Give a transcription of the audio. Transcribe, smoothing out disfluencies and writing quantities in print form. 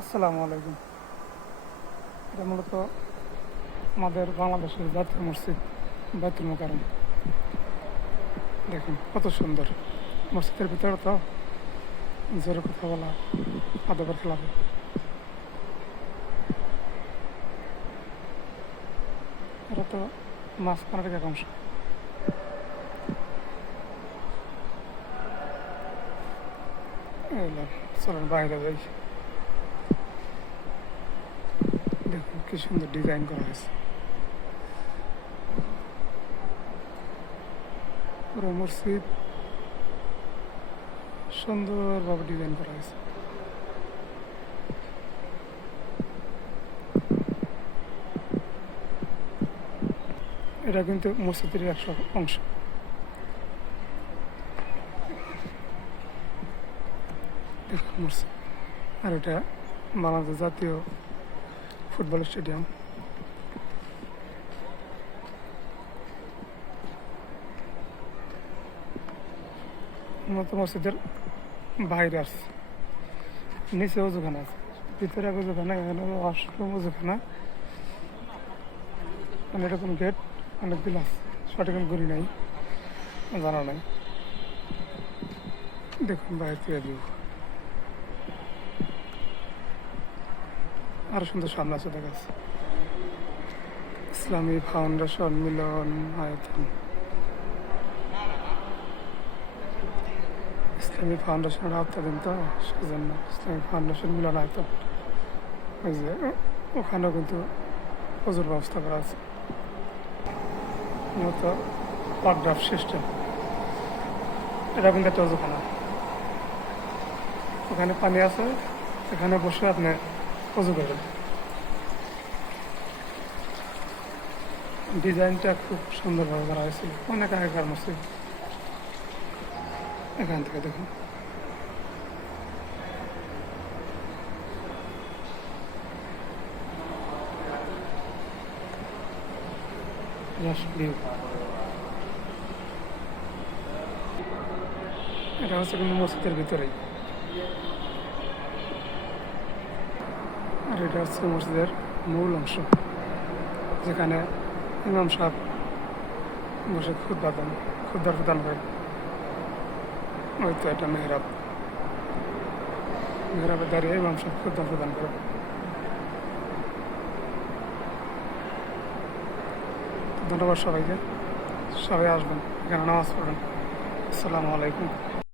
আসসালামু আলাইকুম। এটা মূলত আমাদের বাংলাদেশের জাতীয় মসজিদ বাইতুল মোকাররম। দেখুন কত সুন্দর। মসজিদের ভিতরে তো জোরে কথা বলা আদবের খেলাফ। এটা তো মাঝখানের এক অংশ। চলেন বাইরে যাই। দেখুন কি সুন্দর ডিজাইন করা হয়েছে। পুরো মসজিদ সুন্দরভাবে ডিজাইন করা হয়েছে। এটা কিন্তু মসজিদের এক অংশ। দেখুন মসজিদ, আর এটা বাংলাদেশ জাতীয় ফুটবল স্টেডিয়াম। মূলত মসজিদের বাইরে আসছে, নিচে অজুখানা আছে, ভিতরে এক অজুখানা, এখানে ওয়াশরুম অজুখানা, মানে এরকম গেট অনেকগুলো আছে। সঠিক ঘুরি নাই, জানা নাই। দেখুন বাইরে থেকে ভিউ আরো সুন্দর সামনে আছে, দেখা যাচ্ছে ইসলামী ফাউন্ডেশন মিলন আয়তন। ইসলামী ফাউন্ডেশনের আওতাধীন তো, সেজন্য ইসলামী ফাউন্ডেশন মিলন আয়তন। ওই যে ওখানেও কিন্তু প্রচুর ব্যবস্থা করা আছে, মূলত লকড্রাফ সিস্টেম। এটা কিন্তু একটা অজুখানা, ওখানে পানি আছে, এখানে বসে আপনি অজু করবেন। ডিজাইনটা খুব সুন্দরভাবে করা হয়েছিল, অনেক আগেকার মসজিদ। এখান থেকে দেখুন ভিউ। এটা হচ্ছে কিন্তু মসজিদের ভিতরেই, আর এটা হচ্ছে মসজিদের মূল অংশ, যেখানে ইমাম সাহেব বসে খুদ্বার প্রদান করে। ওই তো এটা মেহরাব, মেহরাবে দাঁড়িয়ে ইমাম সাহেব খুদ্বার প্রদান করে। ধন্যবাদ সবাইকে, সবাই আসবেন, এখানে নামাজ পড়বেন। আসসালামু আলাইকুম।